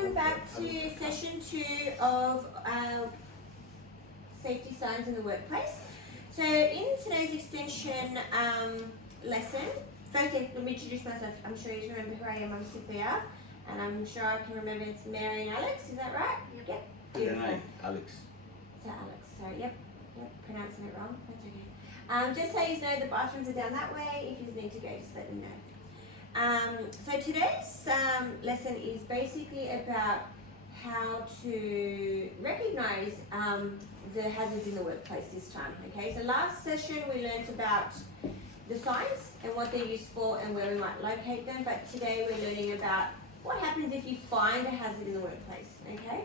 welcome back to session 2 of safety signs in the workplace. So in today's extension lesson, firstly let me introduce myself. I'm sure you remember who I am. I'm Sophia, and I'm sure I can remember it's Mary and Alex. Is that right? Yep. Beautiful. Alex. Is that Alex? Sorry. Yep. Pronouncing it wrong. That's okay. Just so you know, the bathrooms are down that way. If you need to go, just let me know. So today's lesson is basically about how to recognize the hazards in the workplace this time. Okay, so last session we learned about the signs and what they're used for and where we might locate them, but today we're learning about what happens if you find a hazard in the workplace. Okay,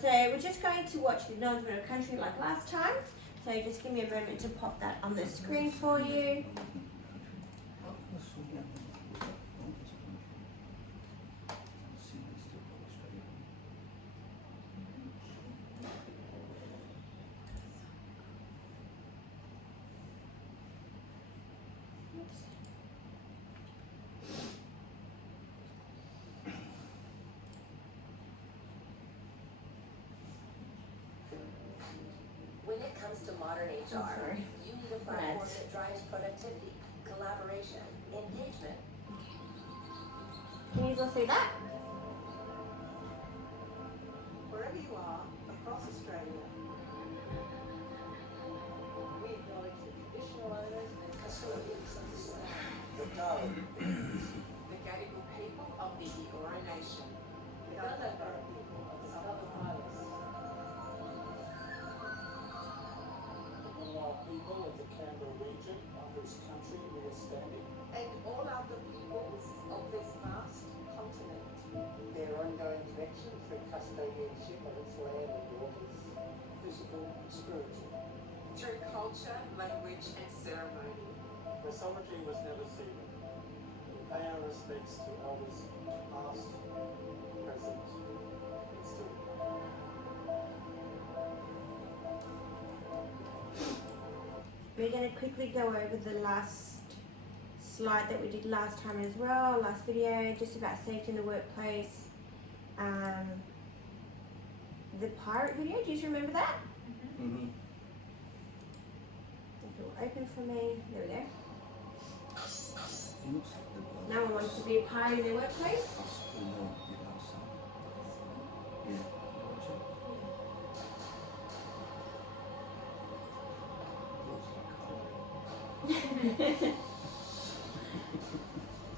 so we're just going to watch the acknowledgement of country like last time, so just give me a moment to pop that on the screen for you. When it comes to modern HR, you need a platform that drives productivity, collaboration, engagement. Can you all see that? Wherever you are across Australia, we acknowledge the traditional owners and custodians of this land, the Gadigal people of the Eora Nation, the Gunnerborough people of the Southern Highlands, the Noongar people of the Canberra region on whose country we are standing, and all other peoples of this vast continent. their ongoing connection through custodianship of its land and waters, physical and spiritual. through culture, language, and ceremony. The sovereignty was never ceded. We pay our respects to elders past, present, and still coming. We're going to quickly go over the last slide that we did last time as well, last video, just about safety in the workplace. The pirate video, do you remember that? Mm-hmm. If it will open for me, there we go. No one wants to be a pirate in their workplace.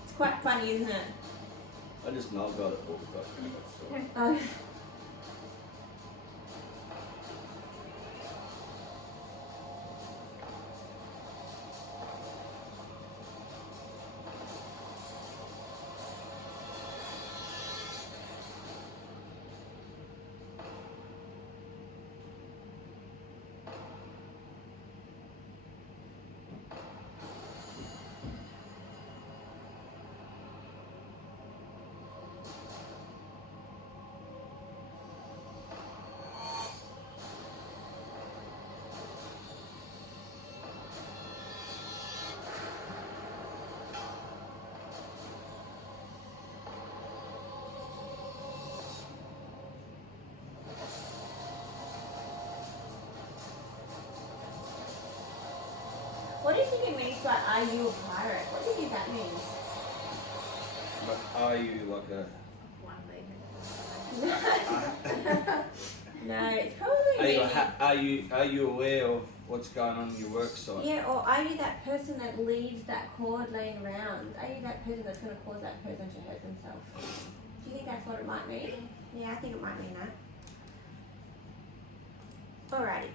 It's quite funny, isn't it? I just know about it all the time. Oh. What do you think it means by "are you a pirate"? What do you think that means? But are you like a? No, it's probably Are you aware of what's going on in your work site? yeah, or are you that person that leaves that cord laying around? Are you that person that's going to cause that person to hurt themselves? Do you think that's what it might mean? Yeah, I think it might mean that. Alrighty.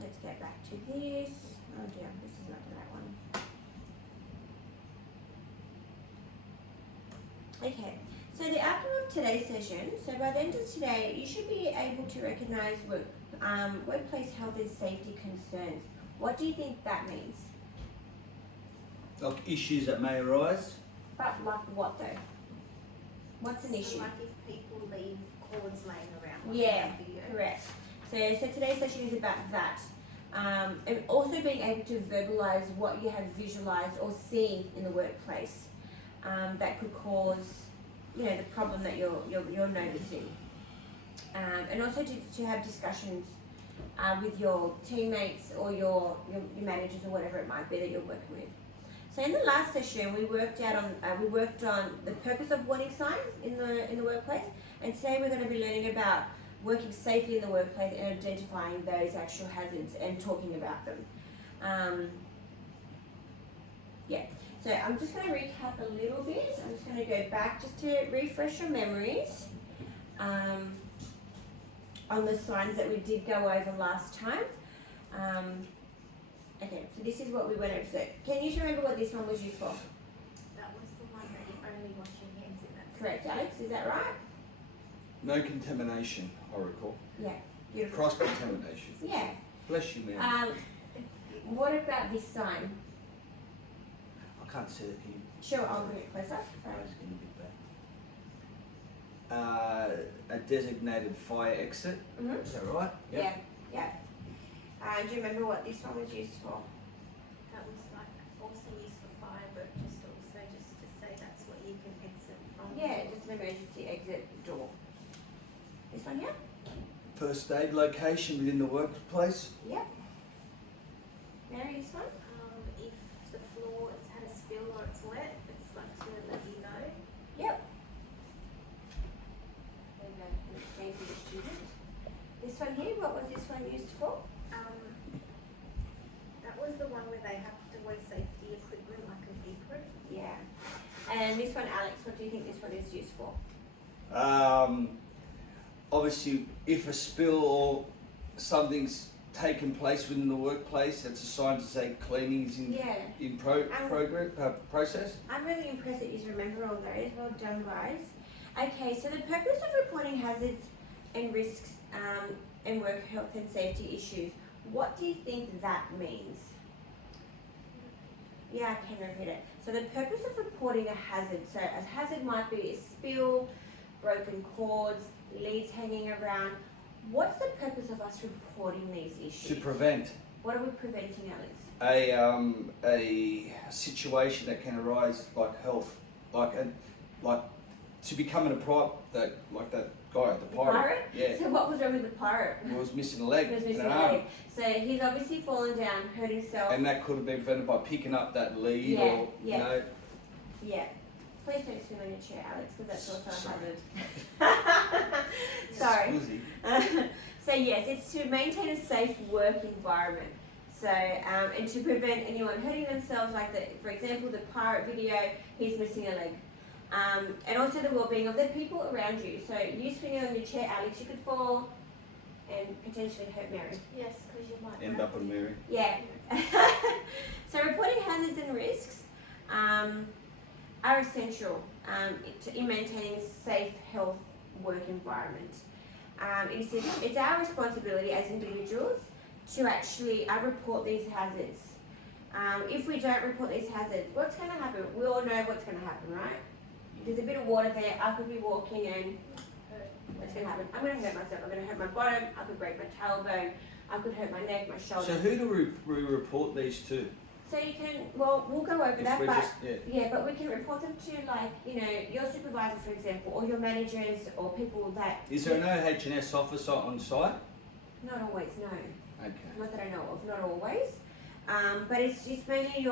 Let's get back to this. Oh dear, this is not the right one. Okay, so the outcome of today's session, so by the end of today, you should be able to recognize workplace health and safety concerns. What do you think that means? Like issues that may arise? But like what though? What's an issue? Like if people leave cords laying around. like Yeah, that video. correct. So today's session is about that. And also being able to verbalize what you have visualized or seen in the workplace that could cause you know, the problem that you're noticing. And also to have discussions with your teammates or your managers or whatever it might be that you're working with. So in the last session, we worked on the purpose of warning signs in the workplace, and today we're going to be learning about working safely in the workplace and identifying those actual hazards and talking about them. So I'm just going to recap a little bit. I'm just going to go back just to refresh your memories on the signs that we did go over last time. Okay, so this is what we went over. So can you remember what this one was used for? That was the one that you only wash your hands in. That Correct, Alex, is that right? No contamination, I recall. Yeah, beautiful. Cross contamination. Yeah. Bless you, man. What about this sign? I can't see it here. Sure, I'll bring it closer. Sorry. It's getting a bit bad. A designated fire exit. Mm-hmm. Is that right? Yeah. Do you remember what this one was used for? was like also used for fire, but just to say that's what you can exit from. Yeah, just an emergency exit door. This one here? First aid location within the workplace. Yep. Mary, this one? If the floor has had a spill or it's wet, it's like to let you know. Yep. There we go. And explain to the student. This one here, what was this one used for? That was the one where they have to wear safety equipment like an apron. Yeah. And this one, Alex, what do you think this one is used for? Obviously, if a spill or something's taken place within the workplace, that's a sign to say cleaning is in process. I'm really impressed that you remember all those. Well done, guys. Okay, so the purpose of reporting hazards and risks and work health and safety issues, what do you think that means? Yeah, I can repeat it. So the purpose of reporting a hazard, so a hazard might be a spill, broken cords, leads hanging around. What's the purpose of us reporting these issues? To prevent What are we preventing, Alex? a situation that can arise, like health, like to becoming a pirate, that guy, the pirate. Yeah. So what was wrong with the pirate? He was missing a leg. He was missing and a an arm. leg. So he's obviously fallen down, hurt himself. And that could have been prevented by picking up that lead Yeah, or, yeah. you know. Yeah. Please don't swim on your chair, Alex, because that's also a Sorry. hazard. Sorry. Scusi. So yes, it's to maintain a safe work environment. So, and to prevent anyone hurting themselves, like for example, the pirate video, he's missing a leg. And also the well-being of the people around you. So you swinging on your chair, Alex, you could fall and potentially hurt Mary. Yes, because you might End up on Mary. Yeah. So reporting hazards and risks are essential in maintaining a safe, health work environment. It's our responsibility as individuals to actually report these hazards. If we don't report these hazards, what's going to happen? We all know what's going to happen, right? There's a bit of water there, I could be walking and what's going to happen? I'm going to hurt myself, I'm going to hurt my bottom, I could break my tailbone, I could hurt my neck, my shoulder. So who do we report these to? So you can, well, we'll go over If that, we're but just, but we can report them to, like, you know, your supervisor, for example, or your managers, or people that. Is there an OH&S officer on site? Not always, no. Okay. Not that I know of, not always. But it's just mainly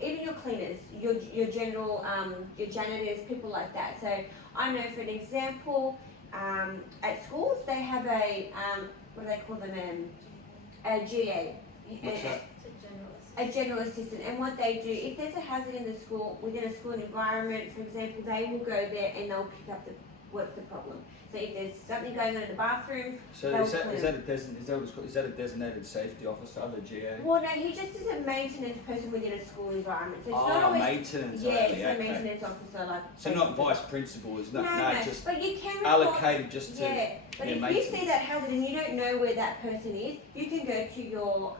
even your cleaners, your general, your janitors, people like that. So I know, for an example, at schools they have a, what do they call them, a GA. What's that? A general assistant, and what they do, if there's a hazard in the school, within a school environment, for example, they will go there and they'll pick up what's the problem. So if there's something going on in the bathrooms, So they'll is that clean. is that a designated safety officer, the GA? Well, no, he just is a maintenance person within a school environment. So it's not always. Maintenance. Yeah, only, it's a okay. maintenance officer, like. So not vice principal, is No, just but you can report, allocated just to. Yeah, but yeah, if you maintenance. see that hazard and you don't know where that person is, you can go to your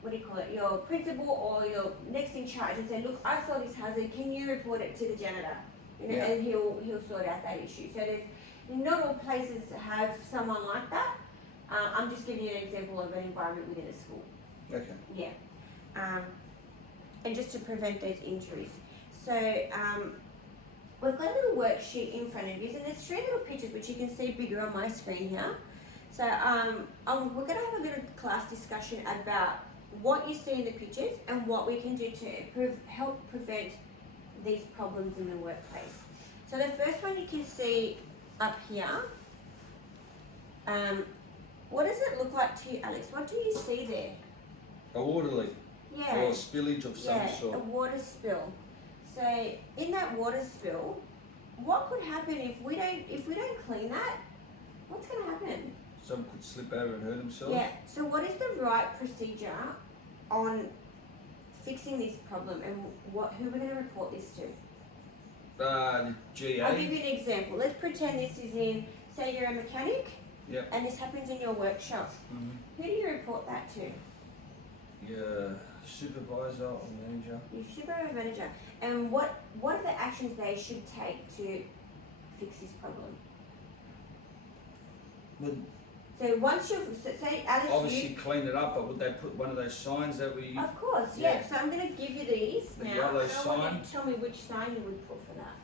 what do you call it? Your principal or your next in charge and say, look, I saw this hazard. Can you report it to the janitor? You know, Yeah. and he'll sort out that issue. So there's not all places have someone like that. I'm just giving you an example of an environment within a school. Okay. Yeah. And just to prevent those injuries. So we've got a little worksheet in front of you, and there's 3 little pictures which you can see bigger on my screen here. So we're going to have a little class discussion about what you see in the pictures and what we can do to help prevent these problems in the workplace. So the first one you can see up here. What does it look like to you, Alex? What do you see there? A water leak Yeah. or a spillage of some A sort. water spill. So in that water spill, what could happen if we don't clean that? What's going to happen? Some could slip over and hurt themselves. Yeah. So what is the right procedure on fixing this problem, and who are we going to report this to? The GA. I'll give you an example. Let's pretend this is in, say you're a mechanic. Yep. And this happens in your workshop. Mhm. Who do you report that to? Your supervisor or manager. Your supervisor manager. And what are the actions they should take to fix this problem? Would So once you've, say Alex, obviously clean it up, but would they put one of those signs that we? of course, yeah. Yeah. So I'm going to give you these The now. yellow and I want you sign. to tell me which sign you would put for that.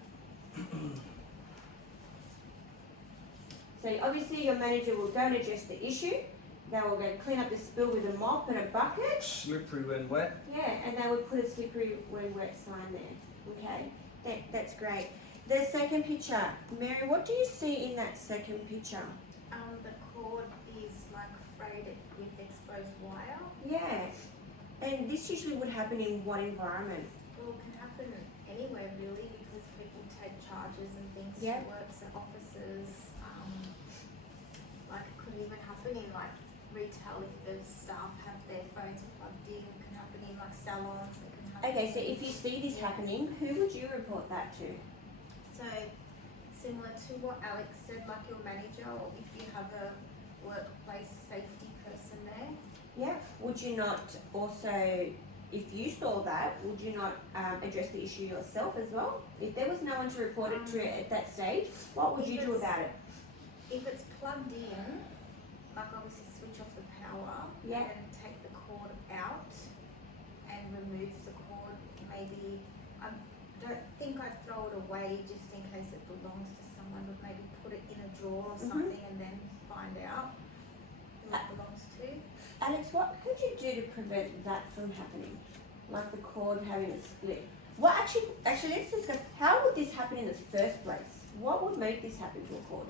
So obviously your manager will go and address the issue. They will go clean up the spill with a mop and a bucket. Slippery when wet. Yeah, and they would put a slippery when wet sign there. Okay, that's great. The second picture, Mary, what do you see in that second picture? The cord is like frayed with exposed wire. Yeah, and this usually would happen in what environment? Well, it can happen anywhere really because people take charges and things Yeah. to work, so offices. Like it could even happen in like retail if the staff have their phones plugged in. It can happen in like salons. It can happen. Okay, so if you see this happening, who would you report that to? So similar to what Alex said, like your manager, or if you have a workplace safety person there. Yeah. Would you not also, if you saw that, would you not address the issue yourself as well? If there was no one to report it to at that stage, what would you do about it? If it's plugged in, like obviously switch off the power Yeah. and take the cord out and remove the cord. Maybe I don't think I'd throw it away just in case it belongs to someone, but maybe put it in a drawer or something and then find out who it belongs to. Alex, what could you do to prevent that from happening? Like the cord having a split? Well, actually, let's discuss, how would this happen in the first place? What would make this happen to a cord?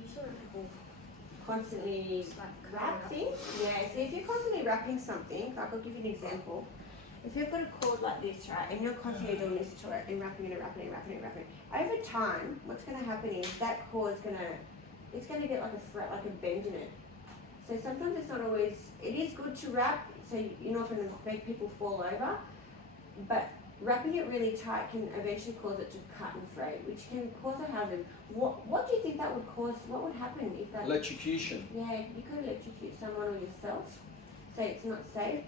Usually people Constantly just like wrap things? Yeah, so if you're constantly wrapping something, like I'll give you an example. If you've got a cord like this, right, and you're constantly doing this to it and wrapping it and wrapping it and wrapping it and wrapping it, over time, what's going to happen is that cord's going to get like a fret, like a bend in it. So sometimes it's not always, it is good to wrap, so you're not going to make people fall over, but wrapping it really tight can eventually cause it to cut and fray, which can cause a hazard. What do you think that would cause? What would happen if that? Electrocution. Yeah, you could electrocute someone or yourself, so it's not safe.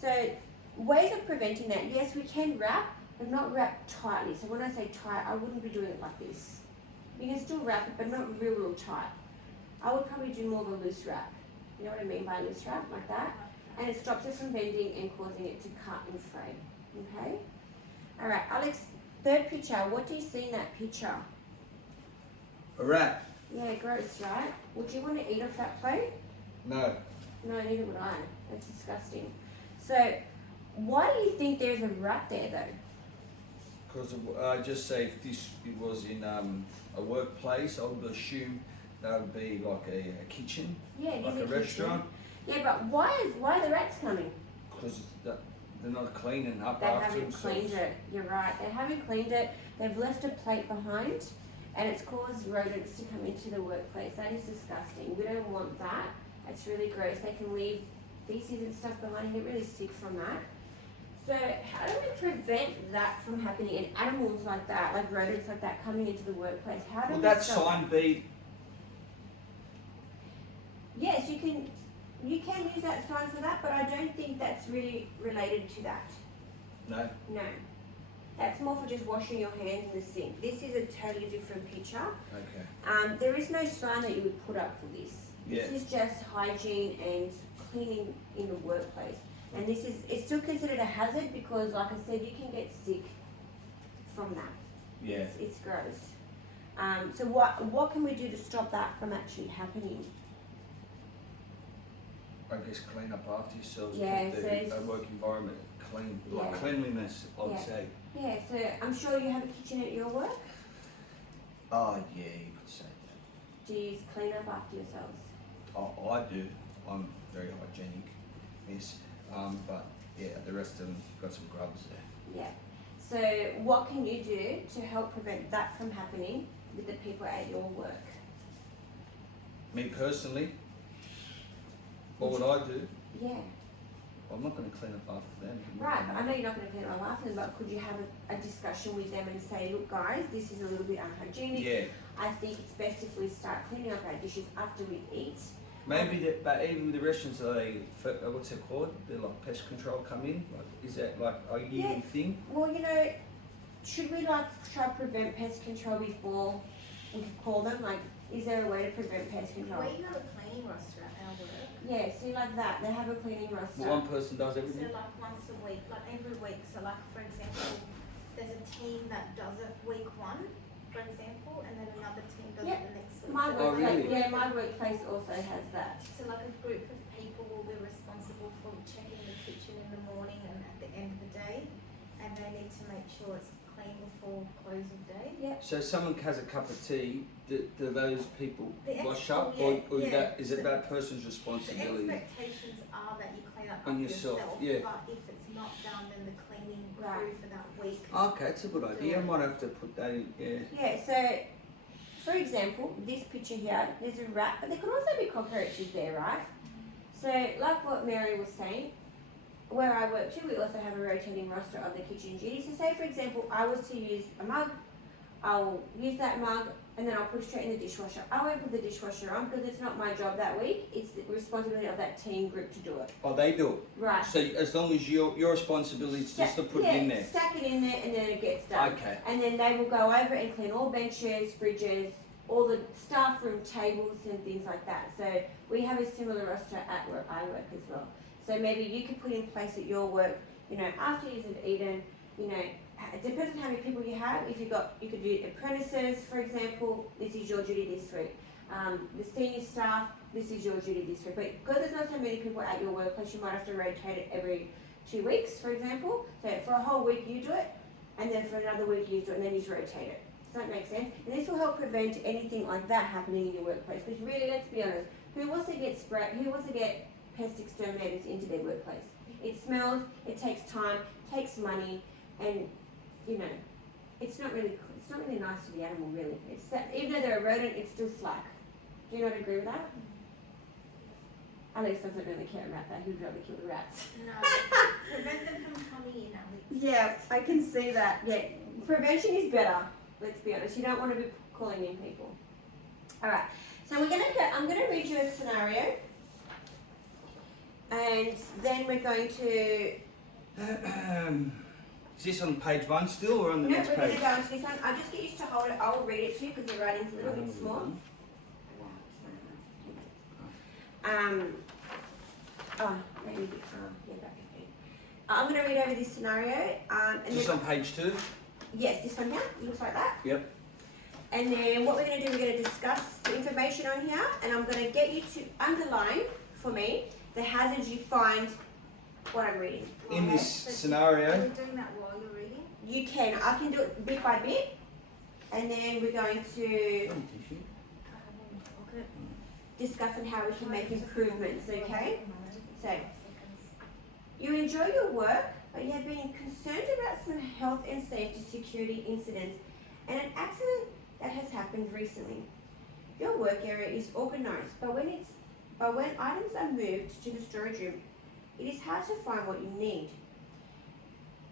So ways of preventing that, yes, we can wrap, but not wrap tightly. So when I say tight, I wouldn't be doing it like this. You can still wrap it, but not real tight. I would probably do more of a loose wrap. You know what I mean by loose wrap, like that? And it stops it from bending and causing it to cut and fray, okay? All right, Alex, third picture, what do you see in that picture? A rat. Yeah, gross, right? Would you want to eat off that plate? No. No, neither would I. That's disgusting. So, why do you think there's a rat there though? Because I just say if this it was in a workplace, I would assume that would be like a kitchen, Yeah, it like is a kitchen. restaurant, Yeah, but why are the rats coming? because they're not cleaning up They after haven't themselves. cleaned it. You're right. They haven't cleaned it. They've left a plate behind, and it's caused rodents to come into the workplace. That is disgusting. We don't want that. It's really gross. They can leave feces and stuff behind and get really sick from that. So how do we prevent that from happening and animals like that, like rodents like that coming into the workplace? How do Would we that stop? sign be? Yes, you can use that sign for that, but I don't think that's really related to that. No. No. That's more for just washing your hands in the sink. This is a totally different picture. Okay. There is no sign that you would put up for this. Yeah. This is just hygiene and cleaning in the workplace. And it's still considered a hazard because, like I said, you can get sick from that. Yeah. It's gross. So what can we do to stop that from actually happening? I guess clean up after yourselves. Yeah, Keep so the it's- work environment clean, like Yeah. cleanliness. I would Yeah. say. Yeah, so I'm sure you have a kitchen at your work. Oh yeah, you could say. Do you clean up after yourselves? I do. I'm very hygienic. Yes. But yeah, the rest of them got some grubs there. Yeah. So what can you do to help prevent that from happening with the people at your work? Me personally, what would I do? Yeah. I'm not going to clean up after them. Right, but I know you're not going to clean up after them, but could you have a discussion with them and say, look guys, this is a little bit unhygienic. Yeah. I think it's best if we start cleaning up our dishes after we eat. Maybe that, but even the restaurants, what's it called? They're like pest control come in. Like, is that like a yearly thing? Well, you know, should we like try to prevent pest control before we call them? Like, is there a way to prevent pest control? We have a cleaning roster at our work. Yeah, see like that, they have a cleaning roster. One person does So everything. like once a week, like every week, so like for example, there's a team that does it week 1, for example, and then another team does Yep. it the next week. My So Oh, workplace, really? yeah, my workplace also has that. So like a group of people will be responsible for checking the kitchen in the morning and at the end of the day, and they need to make sure it's clean before close of day. So someone has a cup of tea. Do those people The wash extra- up, yeah, or yeah. is it that person's The responsibility? expectations are that you clean up On after yourself, yourself, yeah. but if it's not done, then the cleaning crew Right. for that week. Okay, it's a good idea. I might have to put that in. Yeah. Yeah, so for example, this picture here, there's a rat, but there could also be cockroaches there, right? So like what Mary was saying, where I work too, we also have a rotating roster of the kitchen duties. So say for example, I was to use a mug, I'll use that mug and then I'll put it straight in the dishwasher. I won't put the dishwasher on because it's not my job that week. It's the responsibility of that team group to do it. Oh, they do it. Right. So as long as your responsibility is just to put it in there. Stack it in there and then it gets done. Okay. And then they will go over and clean all benches, fridges, all the staff room tables and things like that. So we have a similar roster at where I work as well. So maybe you could put in place at your work, you know, after you've eaten, you know, it depends on how many people you have. If you could do apprentices, for example, this is your duty this week. The senior staff, this is your duty this week. But because there's not so many people at your workplace, you might have to rotate it every 2 weeks, for example. So for a whole week you do it, and then for another week you do it, and then you just rotate it. Does that make sense? And this will help prevent anything like that happening in your workplace. Because really, let's be honest, who wants to get pest exterminators into their workplace? It smells, it takes time, takes money, and you know, it's not really nice to the animal really. It's that, even though they're a rodent, it's still slack. Do you not agree with that? Alex doesn't really care about that. He'd rather kill the rats. No, prevent them from coming in at least. Yeah, I can see that. Yeah, prevention is better. Let's be honest. You don't want to be calling in people. All right. So I'm gonna read you a scenario, and then we're going to. Is this on page 1 still, or on the No, next we're going page? to go into this one. I'll just get used to hold it. I'll read it to you because the writing's a little bit small. Maybe. Yeah, back again. I'm going to read over this scenario. And Is this then, on page 2? yes, this one here. It looks like that. Yep. And then what we're going to do, we're going to discuss the information on here, and I'm going to get you to underline for me the hazards you find what I'm reading. In this So Are scenario, you doing that while you're reading? You can. I can do it bit by bit, and then we're going to discuss on how we can make improvements, okay? So, you enjoy your work, but you have been concerned about some health and safety security incidents and an accident that has happened recently. Your work area is organized, but when items are moved to the storage room, it is hard to find what you need.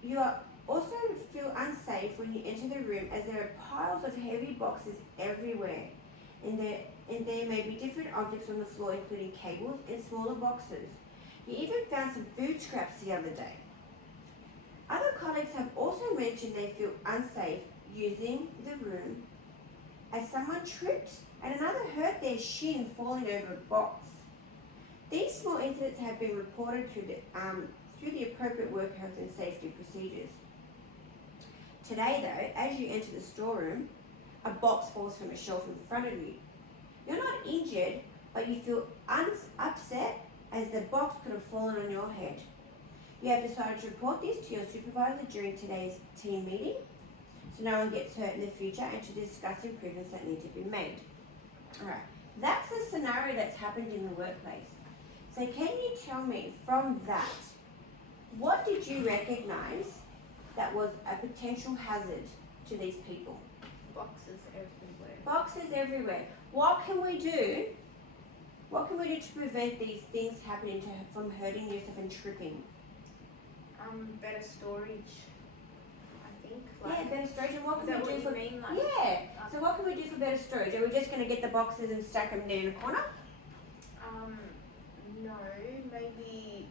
You also feel unsafe when you enter the room as there are piles of heavy boxes everywhere, and there may be different objects on the floor, including cables and smaller boxes. You even found some food scraps the other day. Other colleagues have also mentioned they feel unsafe using the room as someone tripped and another hurt their shin falling over a box. These small incidents have been reported through the appropriate work health and safety procedures. Today though, as you enter the storeroom, a box falls from a shelf in front of you. You're not injured, but you feel upset as the box could have fallen on your head. You have decided to report this to your supervisor during today's team meeting, so no one gets hurt in the future, and to discuss improvements that need to be made. Alright, that's a scenario that's happened in the workplace. So can you tell me from that, what did you recognise that was a potential hazard to these people? Boxes everywhere. Boxes everywhere. What can we do? What can we do to prevent these things happening from hurting yourself and tripping? Better storage, I think. Yeah, better storage. And what Is can that we do what for? you mean? Yeah. So what can we do for better storage? Are we just going to get the boxes and stack them there in a corner? No, maybe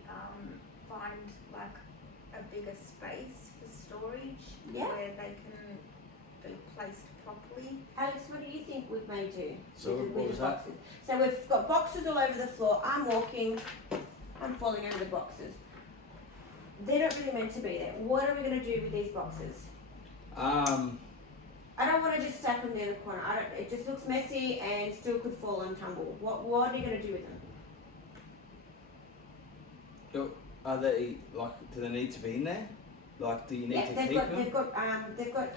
find like a bigger space for storage Yeah. where they can be placed properly. Alex, what do you think we may do? So with what the was that? boxes? So we've got boxes all over the floor. I'm walking. I'm falling over the boxes. They're not really meant to be there. What are we going to do with these boxes? I don't want to just stack them there in the corner. It just looks messy and still could fall and tumble. What are you going to do with them? Are they like? Do they need to be in there? Like, do you need to they've keep got, them? they've got.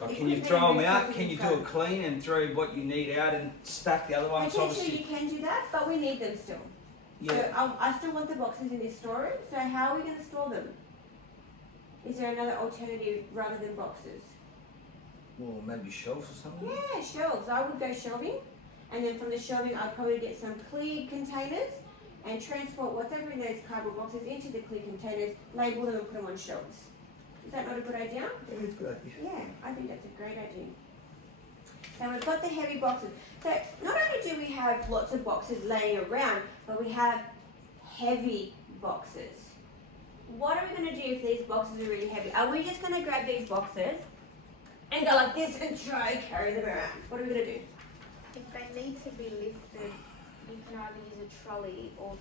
Like, it can you could be throw them very out? simple Can you do inside. a clean and throw what you need out and stack the other ones? Potentially Obviously, you can do that, but we need them still. yeah. So I still want the boxes in this storeroom. So how are we going to store them? Is there another alternative rather than boxes? Well, maybe shelves or something. Yeah, shelves. I would go shelving, and then from the shelving I'd probably get some clear containers and transport whatever in those cardboard boxes into the clear containers, label them and put them on shelves. Is that not a good idea? Yeah, it's a good idea. Yeah, I think that's a great idea. So we've got the heavy boxes. So not only do we have lots of boxes laying around, but we have heavy boxes. What are we going to do if these boxes are really heavy? Are we just going to grab these boxes and go like this and try and carry them around? What are we going to do? If they need to be lifted, you can either use a trolley or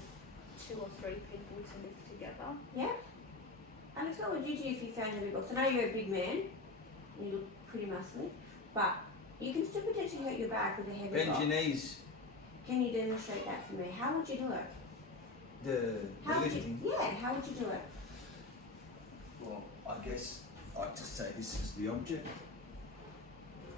2 or 3 people to lift together. Yeah? Alex, what would you do if you found heavy boxes? I know you're a big man, you look pretty muscly, but you can still potentially hurt your back with a heavy Bend box. your knees. Can you demonstrate that for me? How would you do it? The How would lifting. you? Yeah, how would you do it? Well, I guess I'd just say this is the object.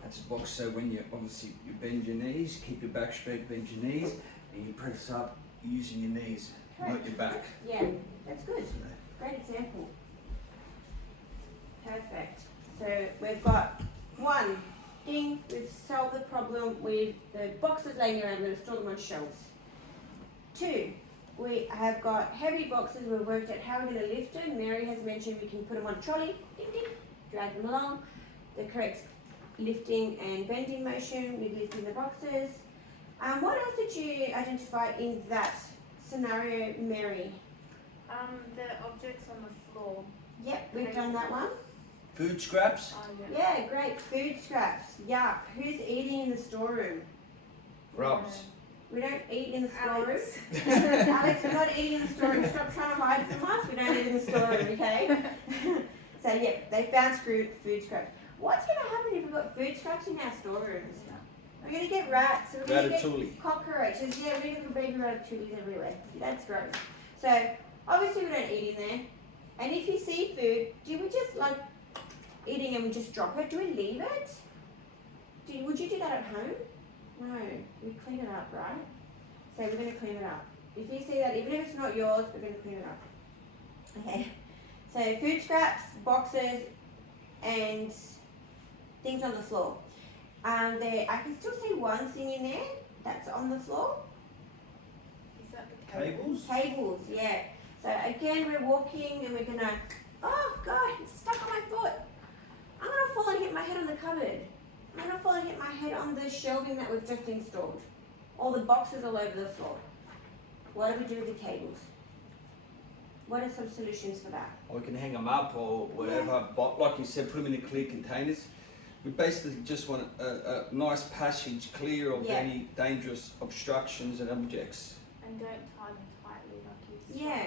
That's a box, so when you obviously you bend your knees, keep your back straight, bend your knees, and you press up using your knees, not your back. Yeah, that's good. Great example. Perfect. So we've got one thing, we've solved the problem with the boxes laying around, we're going to store them on shelves. 2, we have got heavy boxes, we've worked out how we're going to lift them. Mary has mentioned we can put them on a trolley, ding, ding, drag them along. The correct lifting and bending motion with lifting the boxes. What else did you identify in that scenario, Mary? The objects on the floor. Yep, we've done that one. Food scraps. Yeah, great. Food scraps. Yuck. Who's eating in the storeroom? Grubs. We don't eat in the storeroom. Alex. Alex, we're not eating in the storeroom. Stop trying to hide from us. We don't eat in the storeroom, okay? So, yep, they found food scraps. What's going to happen if we've got food scraps in our storerooms? We're going to get rats. We're going to get Ratatouille. cockroaches. Yeah, we're going to get baby ratatouilles everywhere. That's gross. So, obviously we don't eat in there. And if you see food, do we just like eating and we just drop it? Do we leave it? Would you do that at home? No, we clean it up, right? So we're going to clean it up. If you see that, even if it's not yours, we're going to clean it up. Okay. So food scraps, boxes, and things on the floor. I can still see one thing in there that's on the floor. Is that the cable? Tables. Cables, yeah. So again, we're walking and we're gonna, oh God, it's stuck on my foot. I'm gonna fall and hit my head on the cupboard. I'm gonna fall and hit my head on the shelving that we've just installed. All the boxes all over the floor. What do we do with the cables? What are some solutions for that? Or we can hang them up or whatever. But like you said, put them in the clear containers. We basically just want a nice passage clear of Yeah. any dangerous obstructions and objects. And don't tie them tightly like you Yeah.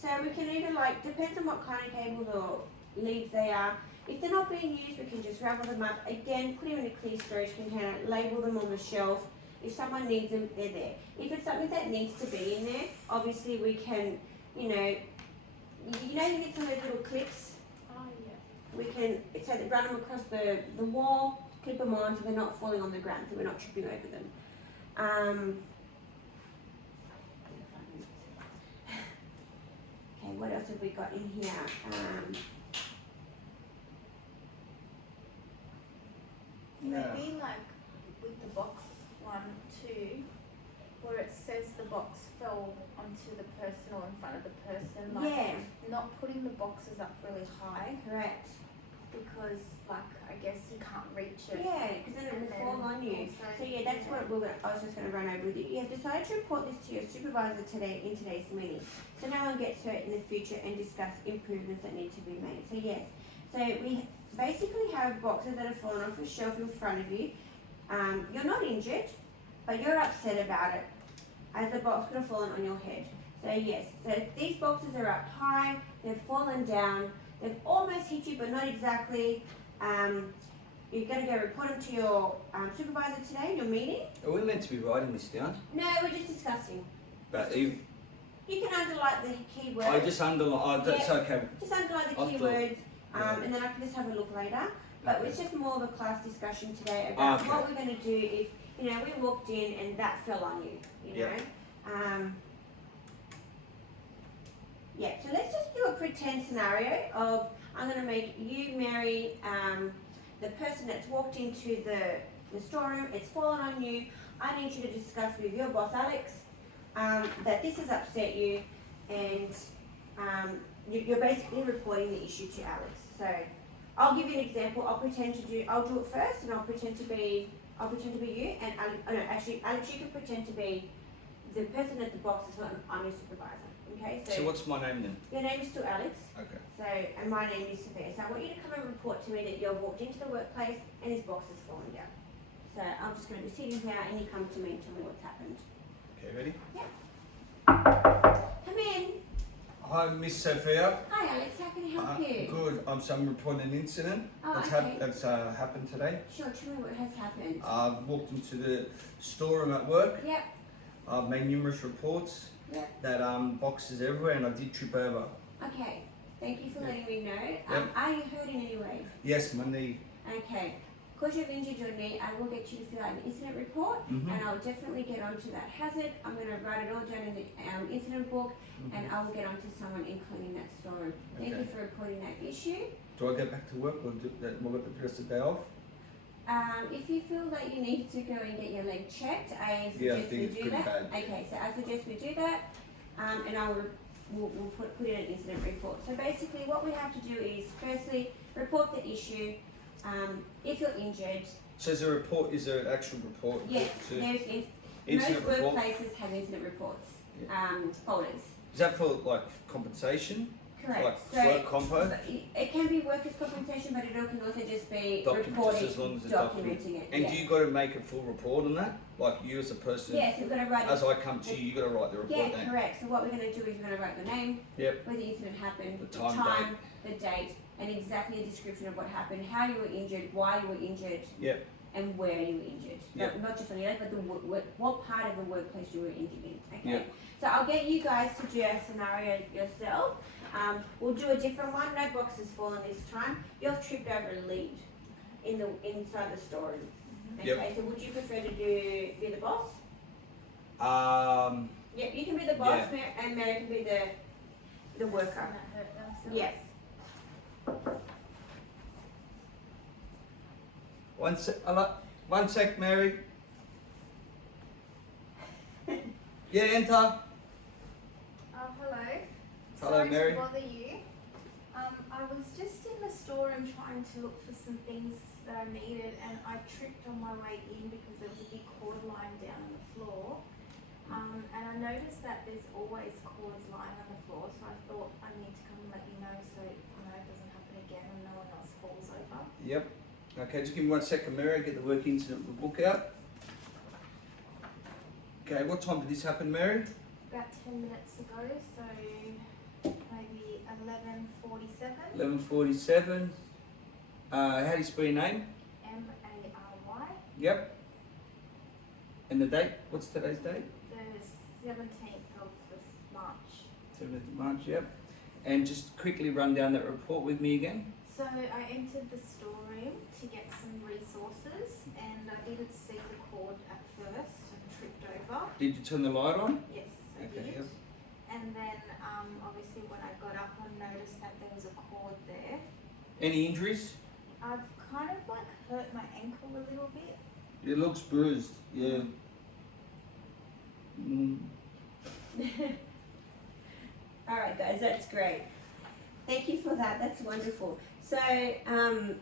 So we can either depends on what kind of cables or leads they are. If they're not being used, we can just ravel them up. Again, put them in a clear storage container, label them on the shelf. If someone needs them, they're there. If it's something that needs to be in there, obviously we can, you get some of those little clips. Oh, yeah. We can, so they run them across the wall, clip them on so they're not falling on the ground, so we're not tripping over them. Okay, what else have we got in here? Maybe like with the box one too, where it says the box fell onto the person or in front of the person, like Yeah, not putting the boxes up really high correct. because like I guess you can't reach it. Yeah, because then it And will then fall on you. also- So yeah, that's what I was just going to run over with you. You have decided to report this to your supervisor today in today's meeting, so no one gets hurt in the future and discuss improvements that need to be made. So yes, so we basically have boxes that have fallen off a shelf in front of you. You're not injured, but you're upset about it, as the box could have fallen on your head. So yes, so these boxes are up high, they've fallen down, they've almost hit you, but not exactly. You're going to go report them to your supervisor today in your meeting. Are we meant to be writing this down? No, we're just discussing. But if You can underline the key words. I just underline, that's Yeah. okay. Just underline the I key thought- words, yeah. and then I can just have a look later. But Okay. it's just more of a class discussion today about Okay. what we're going to do if, we walked in and that fell on you, Yeah. Yeah, so let's just do a pretend scenario of, I'm going to make you, Mary, the person that's walked into the storeroom, it's fallen on you. I need you to discuss with your boss, Alex, that this has upset you, and you're basically reporting the issue to Alex. So I'll give you an example. I'll do it first, and I'll pretend to be you, and Alex, you can pretend to be the person at the box as well. I'm your supervisor. Okay, So what's my name then? your name is still Alex. Okay. So, and my name is Sophia. So I want you to come and report to me that you've walked into the workplace and his box has fallen down. So I'm just going to be sitting here, and you come to me and tell me what's happened. Okay, ready? Come in. Hi, Miss Sophia. Hi, Alex. How can I help you? Good. So I'm reporting an incident Oh, that's okay. happened today. Sure. Tell me what has happened. I've walked into the storeroom at work. Yep. I've made numerous reports Yep. that boxes everywhere, and I did trip over. Okay. Thank you for letting me know. Yep. Are you hurt in any way? Yes, my knee. Okay. Because you've injured your knee, I will get you to fill out an incident report, Mhm. and I'll definitely get onto that hazard. I'm going to write it all down in the incident book, and I will get onto someone in cleaning that storeroom. Thank you Okay. for reporting that issue. Do I go back to work or will I get the rest of the day off? If you feel that you need to go and get your leg checked, I Yeah, I suggest think we it's do pretty that. bad. Okay, so I suggest we do that, and we'll put in an incident report. So basically, what we have to do is firstly report the issue. If you're injured, So is there an actual report? yes, to most incident report? workplaces have incident reports folders. Is that for like compensation? Correct. Like So work compo? but it can be workers' compensation, but it can also just be Documents, reporting, as long as it's documenting it. And yeah. do you got to make a full report on that? Like you as a person, Yes, we've got to write. as I come to you got to write the report Yeah, down. correct. So what we're going to do is we're going to write the name, Yep. where the incident happened, The time, the date, and exactly a description of what happened, how you were injured, why you were injured, Yep. and where you were injured. Yep. Not just on your leg, but what part of the workplace you were injured in. Okay. Yep. So I'll get you guys to do a scenario yourself. We'll do a different one. No boxes fallen this time. You've tripped over a lead inside the storeroom. Okay. Yep. So would you prefer to be the boss? Yep, you can be the boss, and Mary can be the worker. That hurt themselves. Yes. One sec, Mary. Yeah, enter. Oh, hello. Hello, Sorry Mary. to bother you. I was just in the storeroom trying to look for some things that I needed, and I tripped on my way in because there was a big cord lying down on the floor. And I noticed that there's always cords lying on the floor, so I thought I need to come and let you know so it doesn't happen again and no one else falls over. Yep. Okay, just give me 1 second, Mary. Get the work incident book out. Okay, what time did this happen, Mary? About 10 minutes ago, so maybe 11:47. 11:47. How do you spell your name? Mary. Yep. And the date? What's today's date? The 17th of March. 7th of March, yep. And just quickly run down that report with me again. So I entered the storeroom to get some resources, and I didn't see the cord at first and tripped over. Did you turn the light on? Yes, I Okay, did. yep. And then obviously when I got up, I noticed that there was a cord there. Any injuries? I've kind of like hurt my ankle a little bit. It looks bruised, yeah. All right, guys, that's great. Thank you for that. That's wonderful. So, when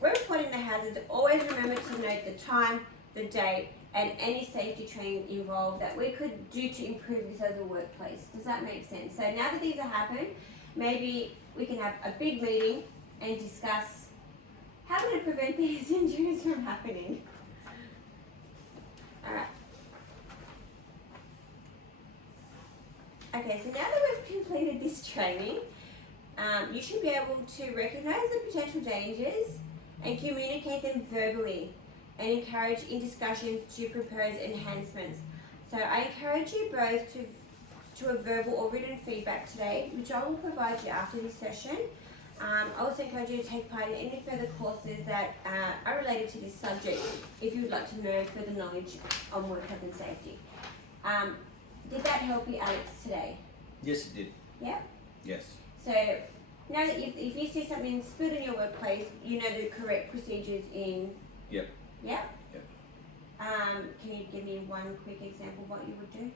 reporting the hazards, always remember to note the time, the date, and any safety training involved that we could do to improve this as a workplace. Does that make sense? So now that these have happened, maybe we can have a big meeting and discuss how we're going to prevent these injuries from happening. All right. Okay, so now that we've completed this training, you should be able to recognise the potential dangers and communicate them verbally and encourage in discussions to propose enhancements. So I encourage you both to a verbal or written feedback today, which I will provide you after this session. I also encourage you to take part in any further courses that are related to this subject if you would like to know further knowledge on work health and safety. Did that help you, Alex, today? Yes, it did. Yeah? Yes. So now that if you see something spilled in your workplace, you know the correct procedures in. Yep. Yeah? Yep. Can you give me one quick example of what you would do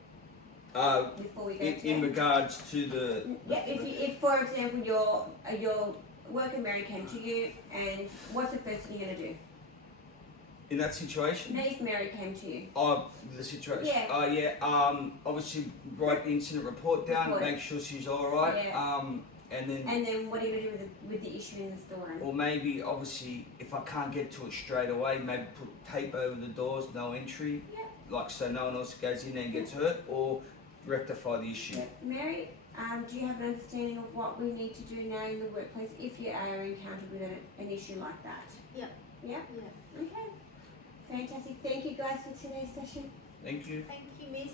before we go to In regards to the Yeah, if for example your worker Mary came to you, and what's the first thing you're gonna do? in that situation, No, if Mary came to you. the situation. Yeah. Yeah. Obviously, write the incident report down. Report. Make sure she's all right. Yeah. And then, And then what are you gonna do with the issue in the storeroom? or maybe obviously, if I can't get to it straight away, maybe put tape over the doors, no entry, Yeah. like so no one else goes in there and gets hurt, or rectify the issue. Yeah. Mary, do you have an understanding of what we need to do now in the workplace if you are encountered with an issue like that? Yeah. Yeah? Yeah. Okay. Fantastic. Thank you guys for today's session. Thank you. Thank you, Miss.